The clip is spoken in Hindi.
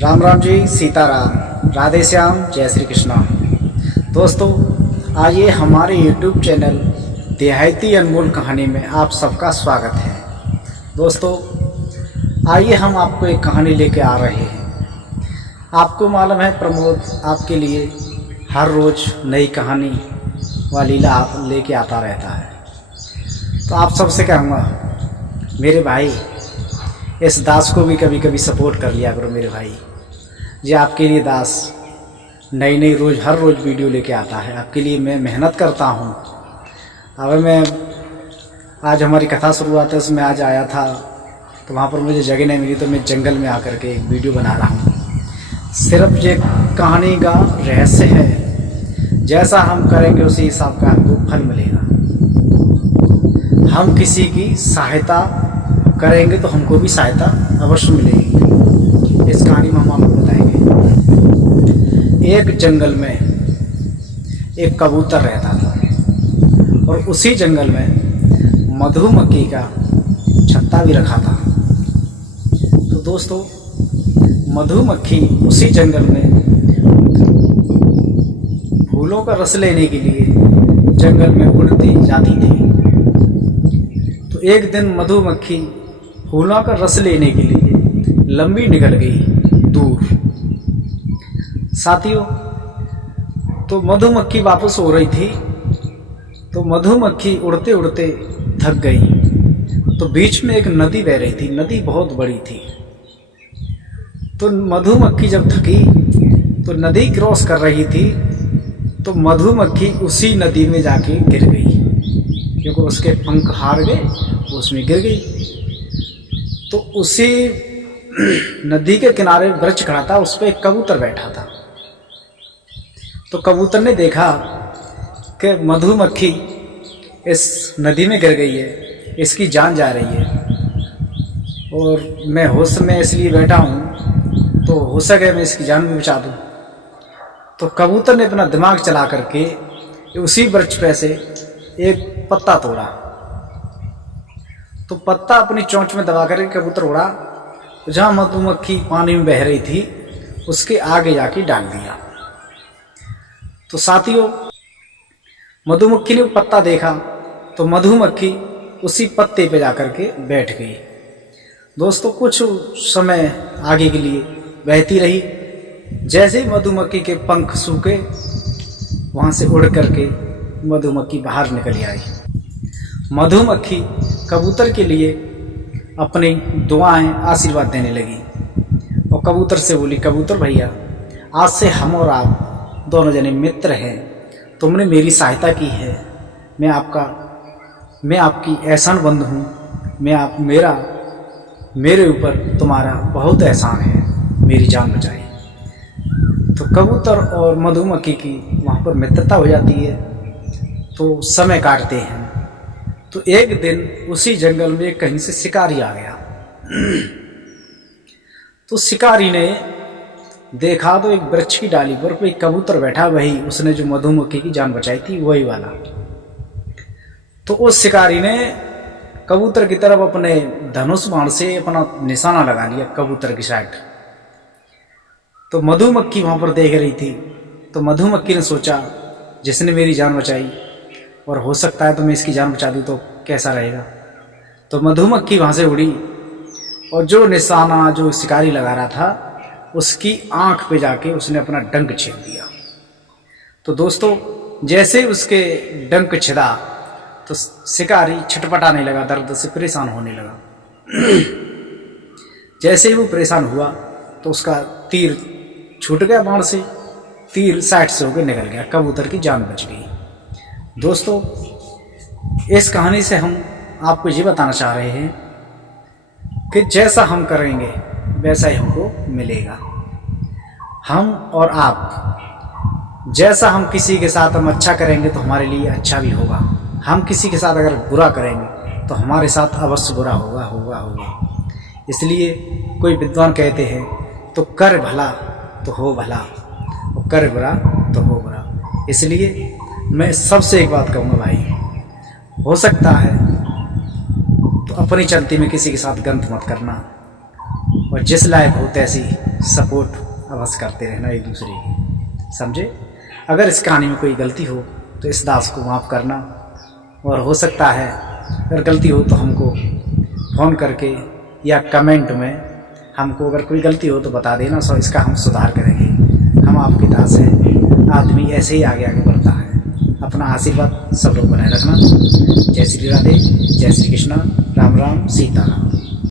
राम राम जी, सीताराम, राधे श्याम, जय श्री कृष्णा। दोस्तों, आइए हमारे YouTube चैनल देहाती अनमोल कहानी में आप सबका स्वागत है। दोस्तों, आइए हम आपको एक कहानी लेके आ रहे हैं। आपको मालूम है प्रमोद आपके लिए हर रोज़ नई कहानी व लीला लेके आता रहता है। तो आप सबसे कहूँगा, मेरे भाई इस दास को भी कभी कभी सपोर्ट कर लिया करो। मेरे भाई जी, आपके लिए दास नई रोज़ हर रोज़ वीडियो लेके आता है। आपके लिए मैं मेहनत करता हूँ। अब मैं आज हमारी कथा शुरुआत है, उसमें आज आया था तो वहाँ पर मुझे जगह नहीं मिली, तो मैं जंगल में आकर के एक वीडियो बना रहा हूँ। सिर्फ ये कहानी का रहस्य है, जैसा हम करेंगे उसी हिसाब का हमको फल मिलेगा। हम किसी की सहायता करेंगे तो हमको भी सहायता अवश्य मिलेगी। इस कहानी में हम आपको बताएंगे। एक जंगल में एक कबूतर रहता था और उसी जंगल में मधुमक्खी का छत्ता भी रखा था। तो दोस्तों, मधुमक्खी उसी जंगल में फूलों का रस लेने के लिए जंगल में उड़ती जाती थी। तो एक दिन मधुमक्खी फूलों का रस लेने के लिए लंबी निकल गई दूर। साथियों, तो मधुमक्खी वापस हो रही थी, तो मधुमक्खी उड़ते उड़ते थक गई। तो बीच में एक नदी बह रही थी, नदी बहुत बड़ी थी। तो मधुमक्खी जब थकी तो नदी क्रॉस कर रही थी, तो मधुमक्खी उसी नदी में जाके गिर गई, क्योंकि उसके पंख हार गए, उसमें गिर गई। तो उसी नदी के किनारे वृक्ष खड़ा था, उस पर एक कबूतर बैठा था। तो कबूतर ने देखा कि मधुमक्खी इस नदी में गिर गई है, इसकी जान जा रही है और मैं होश में इसलिए बैठा हूँ, तो हो सके मैं इसकी जान भी बचा दूँ। तो कबूतर ने अपना दिमाग चला करके उसी वृक्ष पे से एक पत्ता तोड़ा। तो पत्ता अपनी चोंच में दबा करके कबूतर उड़ा, जहाँ मधुमक्खी पानी में बह रही थी उसके आगे जाके डाल दिया। तो साथियों, मधुमक्खी ने पत्ता देखा तो मधुमक्खी उसी पत्ते पे जाकर के बैठ गई। दोस्तों, कुछ समय आगे के लिए बहती रही। जैसे ही मधुमक्खी के पंख सूखे, वहाँ से उड़ करके मधुमक्खी बाहर निकल आई। मधुमक्खी कबूतर के लिए अपनी दुआएं आशीर्वाद देने लगी और कबूतर से बोली, कबूतर भैया, आज से हम और आप दोनों जने मित्र हैं। तुमने मेरी सहायता की है, मैं आपकी एहसान बंद हूँ। मेरे ऊपर तुम्हारा बहुत एहसान है, मेरी जान बचाई। तो कबूतर और मधुमक्खी की वहाँ पर मित्रता हो जाती है, तो समय काटते हैं। तो एक दिन उसी जंगल में कहीं से शिकारी आ गया। तो शिकारी ने देखा तो एक वृक्ष की डाली पर कोई कबूतर बैठा, वही उसने जो मधुमक्खी की जान बचाई थी, वही वाला। तो उस शिकारी ने कबूतर की तरफ अपने धनुष बाण से अपना निशाना लगा लिया कबूतर की साइड। तो मधुमक्खी वहां पर देख रही थी। तो मधुमक्खी ने सोचा, जिसने मेरी जान बचाई और हो सकता है तो मैं इसकी जान बचा दूँ तो कैसा रहेगा। तो मधुमक्खी वहाँ से उड़ी और जो निशाना जो शिकारी लगा रहा था, उसकी आंख पे जाके उसने अपना डंक छेद दिया। तो दोस्तों, जैसे उसके डंक छिदा तो शिकारी छटपटाने लगा, दर्द से परेशान होने लगा। जैसे ही वो परेशान हुआ तो उसका तीर छूट गया बाण से, तीर साइड से होकर निकल गया, कबूतर की जान बच गई। दोस्तों, इस कहानी से हम आपको ये बताना चाह रहे हैं कि जैसा हम करेंगे वैसा ही हमको मिलेगा। हम और आप, जैसा हम किसी के साथ हम अच्छा करेंगे तो हमारे लिए अच्छा भी होगा। हम किसी के साथ अगर बुरा करेंगे तो हमारे साथ अवश्य बुरा होगा। इसलिए कोई विद्वान कहते हैं, तो कर भला तो हो भला और कर बुरा तो हो बुरा। इसलिए मैं सबसे एक बात कहूँगा भाई, हो सकता है तो अपनी चलती में किसी के साथ गंद मत करना, और जिस लायक हो तैसी सपोर्ट अवश्य करते रहना एक दूसरे की, समझे। अगर इस कहानी में कोई गलती हो तो इस दास को माफ़ करना, और हो सकता है अगर गलती हो तो हमको फ़ोन करके या कमेंट में हमको अगर कोई गलती हो तो बता देना, सो इसका हम सुधार करेंगे। हम आपके दास हैं। आदमी ऐसे ही आगे आगे बढ़ता है। अपना आशीर्वाद सब लोग बनाए रखना। जय श्री राधे, जय श्री कृष्णा, राम राम, सीता राम।